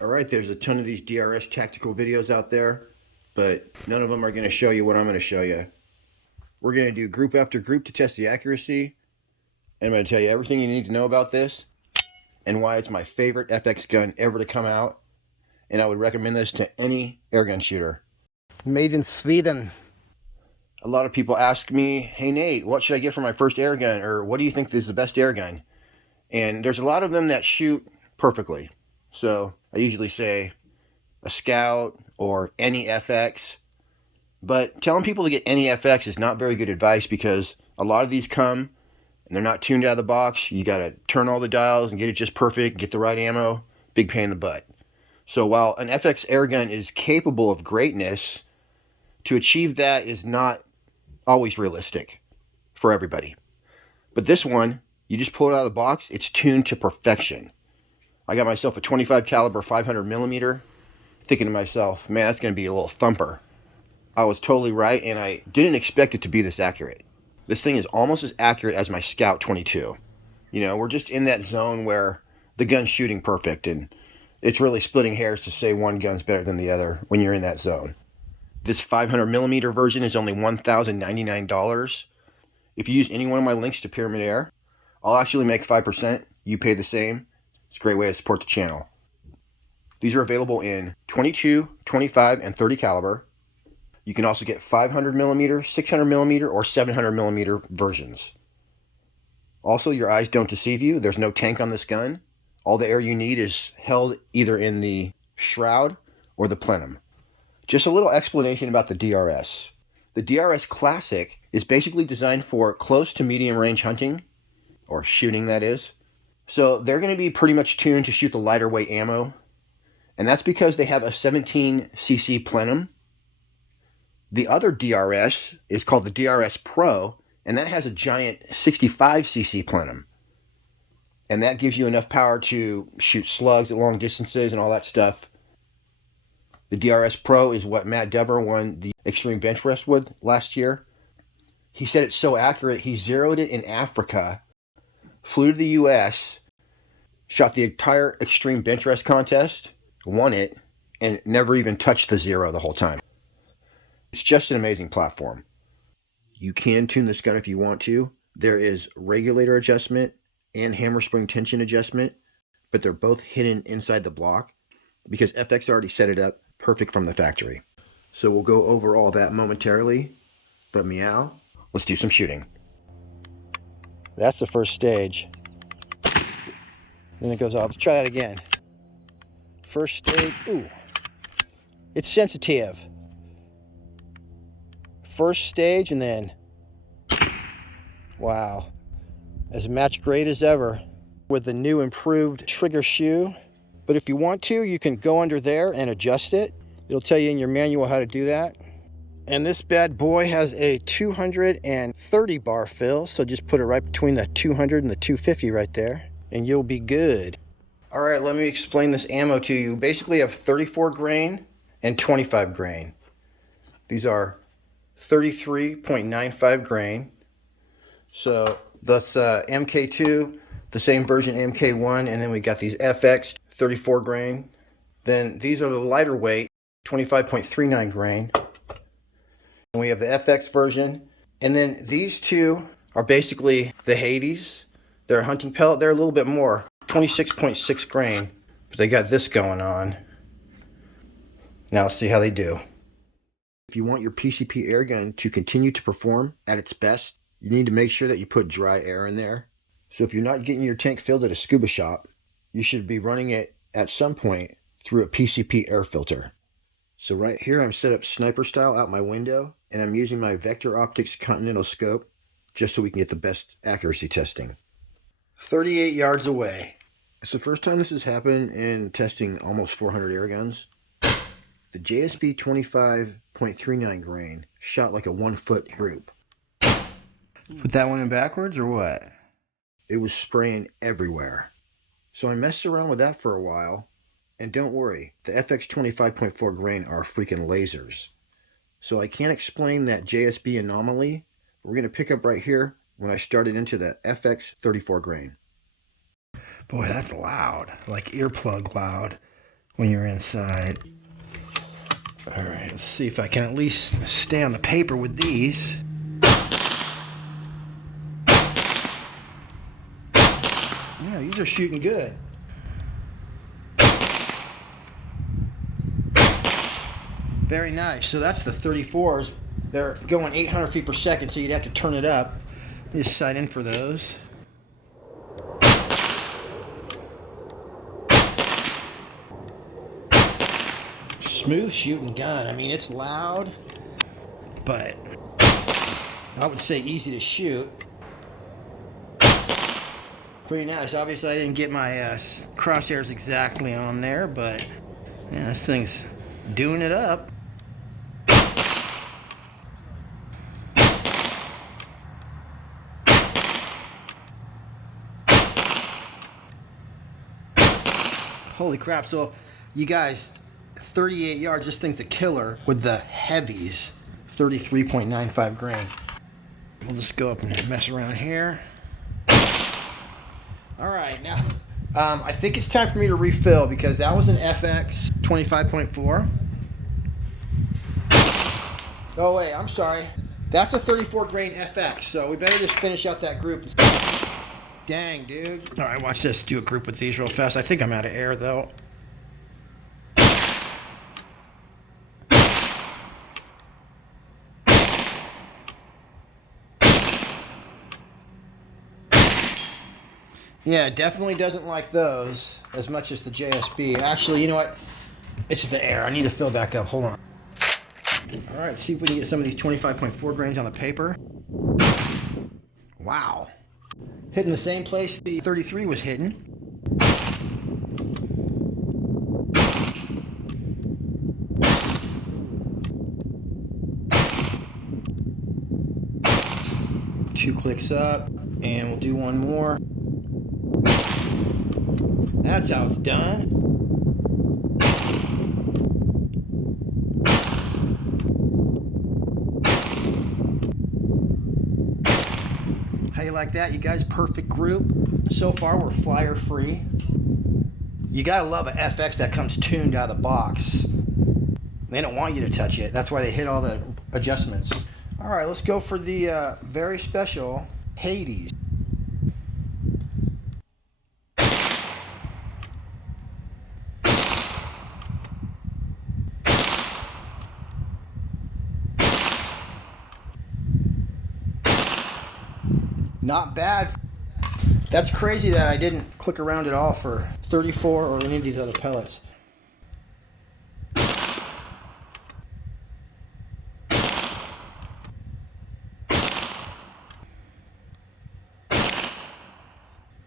All right, there's a ton of these DRS tactical videos out there, but none of them are going to show you what I'm going to show you. We're going to do group after group to test the accuracy, and I'm going to tell you everything you need to know about this and why it's my favorite FX gun ever to come out, and I would recommend this to any airgun shooter. Made in Sweden. A lot of people ask me, hey Nate, what should I get for my first airgun, or what do you think is the best airgun? And there's a lot of them that shoot perfectly. So I usually say a Scout or any FX. But telling people to get any FX is not very good advice because a lot of these come and they're not tuned out of the box. You got to turn all the dials and get it just perfect, get the right ammo. Big pain in the butt. So while an FX airgun is capable of greatness, to achieve that is not always realistic for everybody. But this one, you just pull it out of the box, it's tuned to perfection. I got myself a 25 caliber 500 millimeter, thinking to myself, man, that's going to be a little thumper. I was totally right, and I didn't expect it to be this accurate. This thing is almost as accurate as my Scout 22. You know, we're just in that zone where the gun's shooting perfect, and it's really splitting hairs to say one gun's better than the other when you're in that zone. This 500 millimeter version is only $1,099. If you use any one of my links to Pyramid Air, I'll actually make 5%. You pay the same. It's a great way to support the channel. These are available in 22, 25, and 30 caliber. You can also get 500 millimeter, 600 millimeter, or 700 millimeter versions. Also, your eyes don't deceive you. There's no tank on this gun. All the air you need is held either in the shroud or the plenum. Just a little explanation about the DRS. The DRS Classic is basically designed for close to medium range hunting, or shooting that is. So they're going to be pretty much tuned to shoot the lighter weight ammo, and that's because they have a 17cc plenum. The other DRS is called the DRS Pro, and that has a giant 65cc plenum. And that gives you enough power to shoot slugs at long distances and all that stuff. The DRS Pro is what Matt Dever won the Extreme Bench Rest with last year. He said it's so accurate, he zeroed it in Africa, flew to the US, shot the entire Extreme Bench Rest contest, won it, and never even touched the zero the whole time. It's just an amazing platform. You can tune this gun if you want to. There is regulator adjustment and hammer spring tension adjustment, but they're both hidden inside the block because FX already set it up perfect from the factory. So we'll go over all that momentarily, but meow, let's do some shooting. That's the first stage. Then it goes off. Let's try that again. First stage. Ooh. It's sensitive. First stage and then. Wow. As match great as ever with the new improved trigger shoe. But if you want to, you can go under there and adjust it. It'll tell you in your manual how to do that. And this bad boy has a 230 bar fill, so just put it right between the 200 and the 250 right there, and you'll be good. All right, let me explain this ammo to you. Basically, you have 34 grain and 25 grain. These are 33.95 grain. So that's MK2, the same version MK1, and then we got these FX 34 grain. Then these are the lighter weight, 25.39 grain. And we have the FX version. And then these two are basically the Hades. They're a hunting pellet. They're a little bit more, 26.6 grain. But they got this going on. Now let's see how they do. If you want your PCP airgun to continue to perform at its best, you need to make sure that you put dry air in there. So if you're not getting your tank filled at a scuba shop, you should be running it at some point through a PCP air filter. So right here I'm set up sniper style out my window, and I'm using my Vector Optics Continental scope just so we can get the best accuracy testing. 38 yards away. It's the first time this has happened in testing almost 400 air guns. The JSB 25.39 grain shot like a 1 foot group. Put that one in backwards or what? It was spraying everywhere. So I messed around with that for a while. And don't worry, the FX 25.4 grain are freaking lasers. So I can't explain that JSB anomaly. We're going to pick up right here when I started into the FX 34 grain. Boy, that's loud. Like earplug loud. when you're inside. All right, let's see if I can at least stay on the paper with these. Yeah, these are shooting good. Very nice. So that's the 34s. They're going 800 feet per second, so you'd have to turn it up. Just sight in for those. Smooth shooting gun. I mean, it's loud, but I would say easy to shoot. Pretty nice. Obviously, I didn't get my crosshairs exactly on there, but yeah, this thing's doing it up. Holy crap. So, you guys, 38 yards, this thing's a killer with the heavies, 33.95 grain. We'll just go up and mess around here. All right, now I think it's time for me to refill because that was an FX 25.4. Oh wait, I'm sorry. That's a 34 grain FX, so we better just finish out that group. Dang, dude. All right, watch this. Do a group with these real fast. I think I'm out of air though. Yeah, it definitely doesn't like those as much as the JSB. Actually, you know what? It's the air. I need to fill back up. Hold on. All right, let's see if we can get some of these 25.4 grains on the paper. Wow. Hitting the same place the 33 was hitting. Two clicks up, and we'll do one more. That's how it's done. How you like that, you guys? Perfect group. So far, we're flyer free. You gotta love an FX that comes tuned out of the box. They don't want you to touch it. That's why they hit all the adjustments. All right, let's go for the very special Hades. Not bad. That's crazy that I didn't click around at all for 34 or any of these other pellets.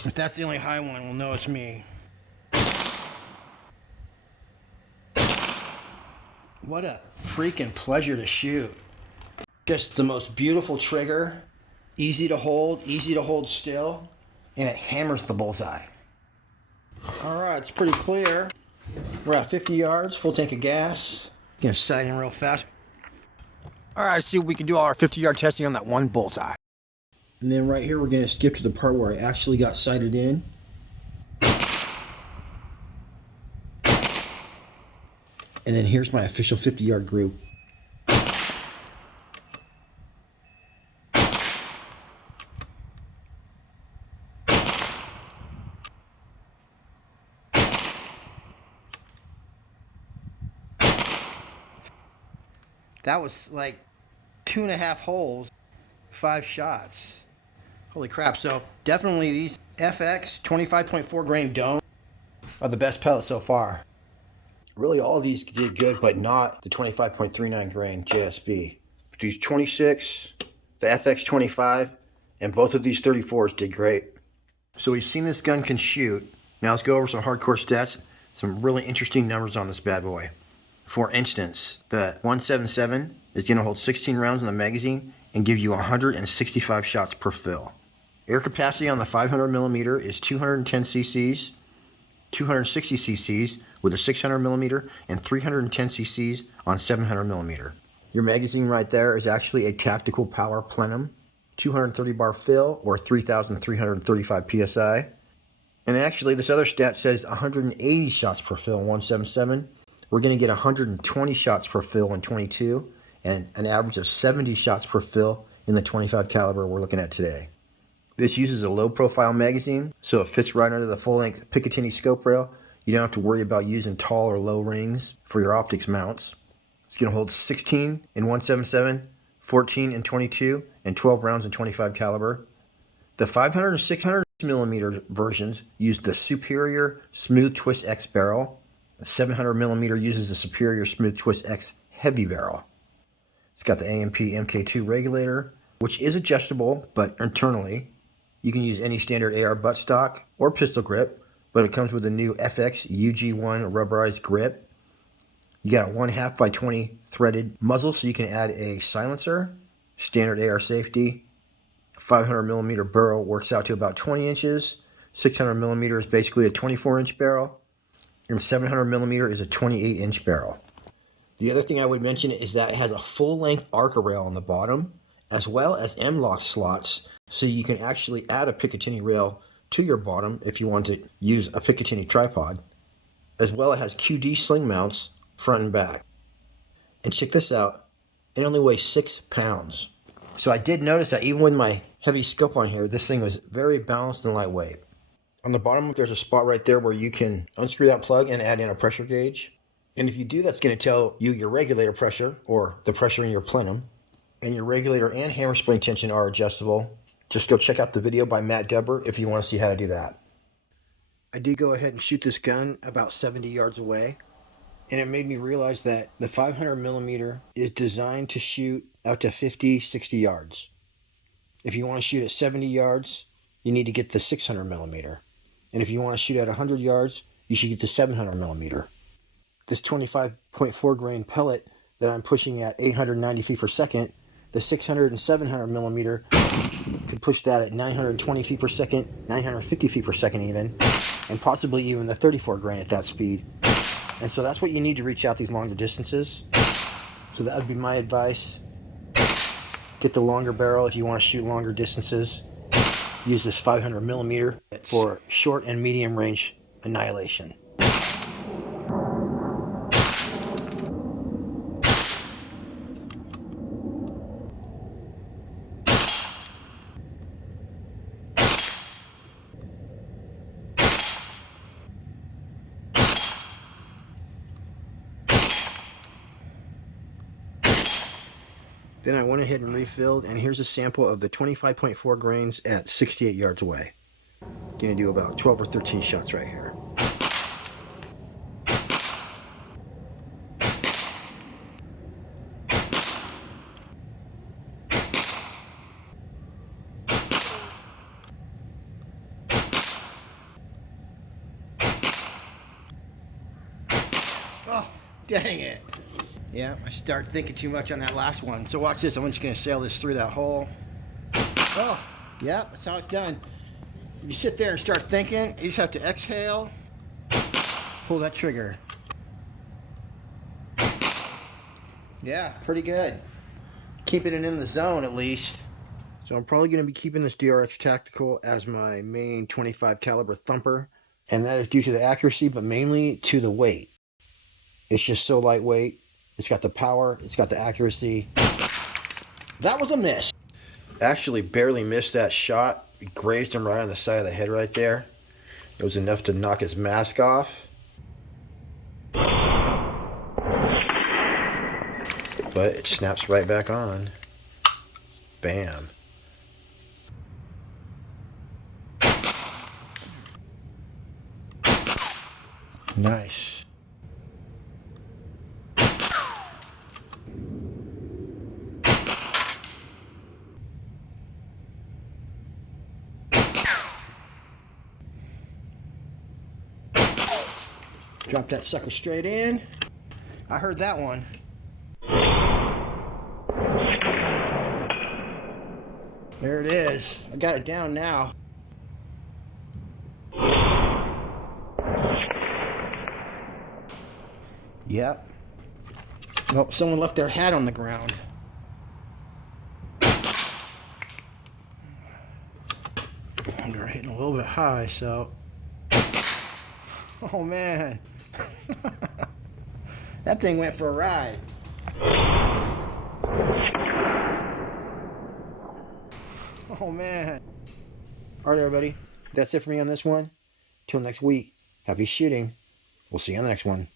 If that's the only high one, we'll know it's me. What a freaking pleasure to shoot. Just the most beautiful trigger. Easy to hold still, and it hammers the bullseye. All right, it's pretty clear. We're at 50 yards, full tank of gas. Gonna sight in real fast. All right, see if we can do all our 50-yard testing on that one bullseye. And then right here, we're gonna skip to the part where I actually got sighted in. And then here's my official 50-yard group. That was like 2.5 holes, 5 shots. Holy crap. So definitely these FX 25.4 grain dome are the best pellets so far. Really all of these did good, but not the 25.39 grain JSB. But these 26, the FX 25, and both of these 34s did great. So we've seen this gun can shoot. Now let's go over some hardcore stats, some really interesting numbers on this bad boy. For instance, the 177 is going to hold 16 rounds in the magazine and give you 165 shots per fill. Air capacity on the 500 millimeter is 210 cc's, 260 cc's with a 600 millimeter, and 310 cc's on 700 millimeter. Your magazine right there is actually a tactical power plenum, 230 bar fill or 3,335 psi. And actually, this other stat says 180 shots per fill in 177. We're going to get 120 shots per fill in 22, and an average of 70 shots per fill in the 25 caliber we're looking at today. This uses a low-profile magazine, so it fits right under the full-length Picatinny scope rail. You don't have to worry about using tall or low rings for your optics mounts. It's going to hold 16 in 177, 14 in 22, and 12 rounds in 25 caliber. The 500 and 600 millimeter versions use the superior Smooth Twist X barrel. The 700 millimeter uses the superior Smooth Twist X heavy barrel. It's got the AMP MK2 regulator, which is adjustable, but internally. You can use any standard AR buttstock or pistol grip, but it comes with a new FX UG1 rubberized grip. You got a 1/2 by 20 threaded muzzle, so you can add a silencer, standard AR safety. 500 millimeter barrel works out to about 20 inches. 600 millimeter is basically a 24-inch barrel. And 700 millimeter is a 28-inch barrel. The other thing I would mention is that it has a full-length Arca rail on the bottom, as well as M-LOK slots, so you can actually add a Picatinny rail to your bottom if you want to use a Picatinny tripod. As well, it has QD sling mounts front and back. And check this out, it only weighs 6 pounds. So I did notice that even with my heavy scope on here, this thing was very balanced and lightweight. On the bottom, there's a spot right there where you can unscrew that plug and add in a pressure gauge. And if you do, that's going to tell you your regulator pressure, or the pressure in your plenum. And your regulator and hammer spring tension are adjustable. Just go check out the video by Matt Dubber if you want to see how to do that. I did go ahead and shoot this gun about 70 yards away. And it made me realize that the 500 millimeter is designed to shoot out to 50, 60 yards. If you want to shoot at 70 yards, you need to get the 600 millimeter. And if you want to shoot at 100 yards, you should get the 700 millimeter. This 25.4 grain pellet that I'm pushing at 890 feet per second, the 600 and 700 millimeter could push that at 920 feet per second, 950 feet per second even, and possibly even the 34 grain at that speed. And so that's what you need to reach out these longer distances. So that would be my advice. Get the longer barrel if you want to shoot longer distances. Use this 500 millimeter for short and medium range annihilation. Then I went ahead and refilled, and here's a sample of the 25.4 grains at 68 yards away. Gonna do about 12 or 13 shots right here. Oh, dang it. Yeah, I started thinking too much on that last one. So watch this. I'm just going to sail this through that hole. Oh, yeah, that's how it's done. You sit there and start thinking. You just have to exhale. Pull that trigger. Yeah, pretty good. Keeping it in the zone at least. So I'm probably going to be keeping this DRX Tactical as my main 25 caliber thumper. And that is due to the accuracy, but mainly to the weight. It's just so lightweight. It's got the power, it's got the accuracy. That was a miss. Actually barely missed that shot. It grazed him right on the side of the head right there. It was enough to knock his mask off. But it snaps right back on. Bam. Nice. Drop that sucker straight in. I heard that one. There it is. I got it down now. Yep. Well, someone left their hat on the ground. They're hitting a little bit high, so Oh man. That thing went for a ride. Oh man. All right, everybody. That's it for me on this one. Till next week. Happy shooting. We'll see you on the next one.